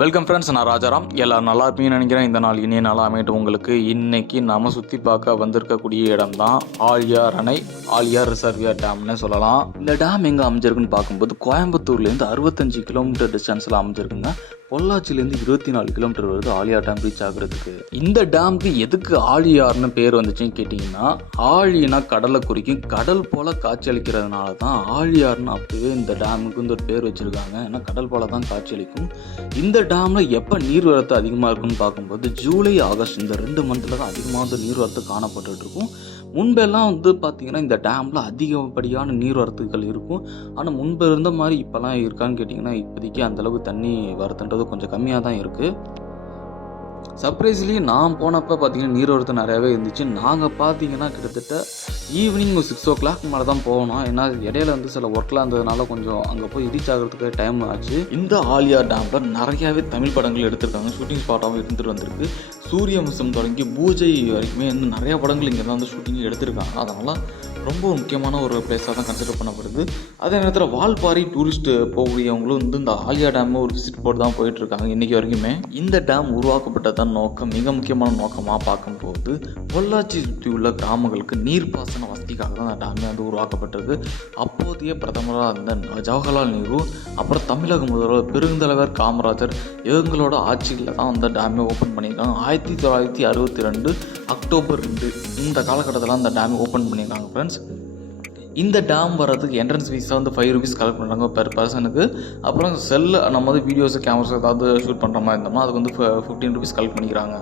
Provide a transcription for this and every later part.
Welcome friends, நான் ராஜாராம். எல்லோரும் நல்லா இருப்பீங்கன்னு நினைக்கிறேன். இந்த நாள் இனிய நாளாக அமையட்டும் உங்களுக்கு. இன்றைக்கி நம்ம சுற்றி பார்க்க வந்திருக்கக்கூடிய இடம் தான் ஆழியார் அணை, ஆழியார் ரிசர்வியர் டேம்னு சொல்லலாம். இந்த டேம் எங்கே அமைஞ்சிருக்குன்னு பார்க்கும்போது கோயம்புத்தூர்லேருந்து 65 கிலோமீட்டர் டிஸ்டன்ஸில் அமைஞ்சிருக்குங்க. பொள்ளாச்சிலேருந்து 24 கிலோமீட்டர் வருது ஆழியார் டேம் ரீச் ஆகுறதுக்கு. இந்த டேமுக்கு எதுக்கு ஆழியார்னு பேர் வந்துச்சுன்னு கேட்டிங்கன்னா, ஆழினா கடலை குறிக்கும், கடல் போல் காட்சி அளிக்கிறதுனால தான் ஆழியார்னு அப்பவே இந்த டேமுக்கு வந்து ஒரு பேர் வச்சுருக்காங்க. ஏன்னா கடல் போல் தான் காட்சி அளிக்கும். இந்த டேமில் எப்போ நீர்வரத்து அதிகமாக இருக்குன்னு பார்க்கும்போது ஜூலை, ஆகஸ்ட் இந்த 2 மந்தில் தான் அதிகமாக நீர்வரத்து காணப்பட்டு இருக்கும். முன்பெல்லாம் வந்து பார்த்திங்கன்னா இந்த டேமில் அதிகப்படியான நீர்வரத்துகள் இருக்கும். ஆனால் முன்பு இருந்த மாதிரி இப்போலாம் இருக்கான்னு கேட்டிங்கன்னா, இப்போதைக்கு அந்தளவுக்கு தண்ணி வரத்துன்றது கொஞ்சம் கம்மியாக தான் இருக்குது. சர்ப்ரைஸ்லி நான் போனப்போ பார்த்தீங்கன்னா நீர்வரத்து நிறையாவே இருந்துச்சு. நாங்கள் பார்த்தீங்கன்னா கிட்டத்தட்ட ஈவினிங் ஒரு 6 o'clock மேலே தான் போகணும். ஏன்னா இடையில வந்து சில ஒர்க்லாம் இருந்ததுனால கொஞ்சம் அங்கே போய் ரீச் ஆகிறதுக்கு டைம் ஆச்சு. இந்த ஆழியார் டேமில் நிறையாவே தமிழ் படங்கள் எடுத்திருக்காங்க. ஷூட்டிங் ஸ்பாட்டாகவும் இருந்துட்டு வந்திருக்கு. சூரிய வம்சம் தொடங்கி பூஜை வரைக்குமே வந்து நிறையா படங்கள் இங்கே தான் வந்து ஷூட்டிங் எடுத்திருக்காங்க. அதனால் ரொம்ப முக்கியமான ஒரு பிளேஸாக தான் கன்சிடர் பண்ணப்படுது. அதே நேரத்தில் வால்பாறை டூரிஸ்ட் போகக்கூடியவங்களும் வந்து இந்த ஆழியார் டேம் ஒரு விசிட் போட்டு தான் போயிட்டுருக்காங்க இன்றைக்கி வரைக்குமே. இந்த டேம் உருவாக்கப்பட்டதான் நோக்கம், மிக முக்கியமான நோக்கமாக பார்க்கும்போது பொள்ளாச்சி சுற்றி உள்ள கிராமங்களுக்கு நீர்ப்பாசன வசதிக்காக தான் அந்த டேமே வந்து உருவாக்கப்பட்டது. அப்போதைய பிரதமராக இருந்த ஜவஹர்லால் நேரு, அப்புறம் தமிழக முதல்வர் பெருந்தலைவர் காமராஜர் இவங்களோட ஆட்சியில் தான் அந்த டேமே ஓப்பன் பண்ணியிருக்காங்க. 1962 அக்டோபர் 2 இந்த காலகட்டத்தில் அந்த டேமை ஓப்பன் பண்ணியிருக்காங்க ஃப்ரெண்ட்ஸ். இந்த டேம் வர்றதுக்கு என்ட்ரன்ஸ் ஃபீஸாக வந்து 5 rupees கலெக்ட் பண்ணுறாங்க பெர் பர்சனுக்கு. அப்புறம் நம்ம வந்து வீடியோஸு, கேமராஸ் ஏதாவது ஷூட் பண்ணுற மாதிரி இருந்தோம்னா அதுக்கு வந்து 15 rupees கலெக்ட் பண்ணிக்கிறாங்க.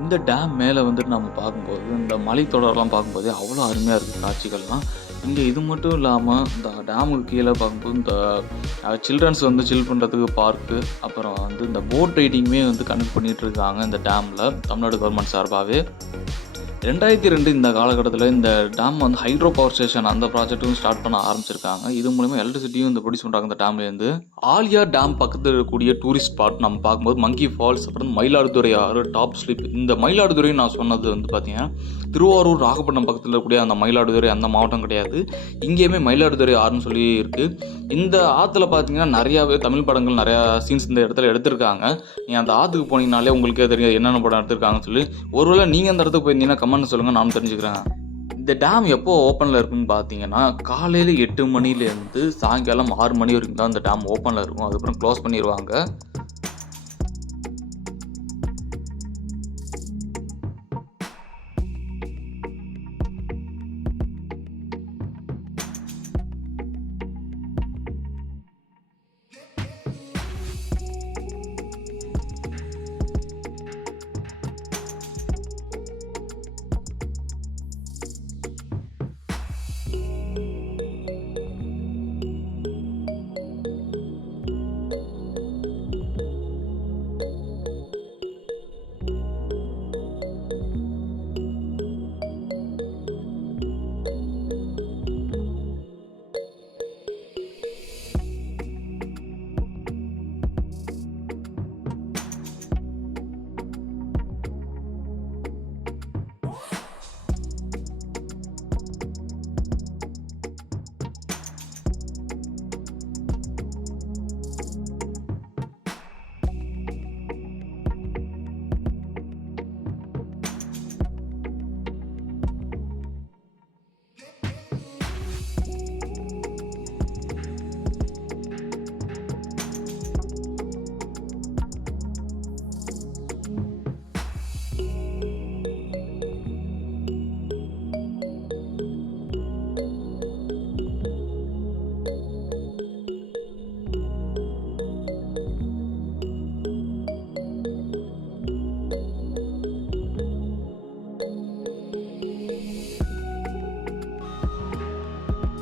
இந்த டேம் மேலே வந்துட்டு நம்ம பார்க்கும்போது இந்த மலைத்தொடர்லாம் பார்க்கும்போது அவ்வளோ அருமையாக இருக்குது காட்சிகள்லாம். இங்கே இது மட்டும் இல்லாமல் இந்த டேமுக்கு கீழே பார்க்கும்போது இந்த சில்ட்ரன்ஸ் வந்து சில் பண்ணுறதுக்கு பார்க்கு, அப்புறம் வந்து இந்த போட் ரைடிங்குமே வந்து கனெக்ட் பண்ணிகிட்ருக்காங்க இந்த டேமில் தமிழ்நாடு கவர்மெண்ட் சார்பாகவே. 2002 இந்த காலகட்டத்தில் இந்த டேம் வந்து ஹைட்ரோ பவர் ஸ்டேஷன் அந்த ப்ராஜெக்ட்டும் ஸ்டார்ட் பண்ண ஆரம்பிச்சிருக்காங்க. இது மூலமா எலக்ட்ரிசிட்டியும் இந்த ப்ரொடியூஸ் பண்ணுறாங்க இந்த டேம்லேருந்து. ஆழியார் டேம் பக்கத்தில் இருக்கக்கூடிய டூரிஸ்ட் ஸ்பாட் நம்ம பார்க்கும்போது மங்கி ஃபால்ஸ், அப்புறம் மயிலாடுதுறை ஆறு, டாப் ஸ்லிப். இந்த மயிலாடுதுறை நான் சொன்னது வந்து பார்த்தீங்கன்னா திருவாரூர், நாகப்பட்டினம் பக்கத்தில் இருக்கக்கூடிய அந்த மயிலாடுதுறை அந்த மாவட்டம் கிடையாது. இங்கேயுமே மயிலாடுதுறை ஆறுன்னு சொல்லி இருக்குது. இந்த ஆற்றுல பார்த்தீங்கன்னா நிறையாவே தமிழ் படங்கள் நிறையா சீன்ஸ் இந்த இடத்துல எடுத்திருக்காங்க. நீங்கள் அந்த ஆற்றுக்கு போனீங்கனாலே உங்களுக்கே தெரியும் என்னென்ன படம் எடுத்திருக்காங்கன்னு சொல்லி. ஒருவேளை நீங்கள் அந்த இடத்துக்கு போயிருந்தீங்கன்னா கமெண்ட் சொல்லுங்கள், நானும் தெரிஞ்சுக்கிறேன். இந்த டேம் எப்போ ஓப்பனில் இருக்குன்னு பார்த்தீங்கன்னா காலையில் 8 மணிலேருந்து சாயங்காலம் 6 மணி வரைக்கும் தான் இந்த டேம் ஓப்பனில் இருக்கும். அதுக்கப்புறம் க்ளோஸ் பண்ணிடுவாங்க.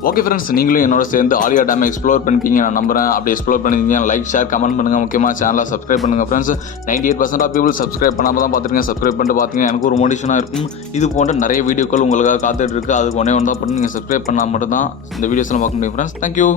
ஓகே ஃப்ரெண்ட்ஸ், நீங்களும் என்னோட சேர்ந்து ஆழியார் டேமை எக்ஸ்ப்ளோர் பண்ணிப்பீங்க நான் நம்புறேன். அப்படி எக்ஸ்ப்ளோர் பண்ணிருந்தீங்க லைக், ஷேர், கமெண்ட் பண்ணுங்கள். முக்கியமாக சேனலை சப்ஸ்கிரைப் பண்ணுங்கள் ஃப்ரெண்ட்ஸ். 98% ஆஃப் பீப்புள் சப்ஸ்கிரைப் பண்ணாமல் தான் பார்த்துருக்கேன். சப்ஸ்கிரைப் பண்ணிட்டு பார்த்தீங்கன்னா எனக்கு ஒரு மோட்டிவேஷனாக இருக்கும். இது போன்ற நிறைய வீடியோக்கள் உங்களுக்காக காத்துட்டு இருக்குது. அதுக்கு ஒன்றே ஒன்று தான் பண்ணி நீங்கள் சப்ஸ்கிரைப் பண்ணால் மட்டும் தான் இந்த வீடியோஸ்லாம் பார்க்க முடியும் ஃப்ரெண்ட்ஸ். தேங்க்யூ.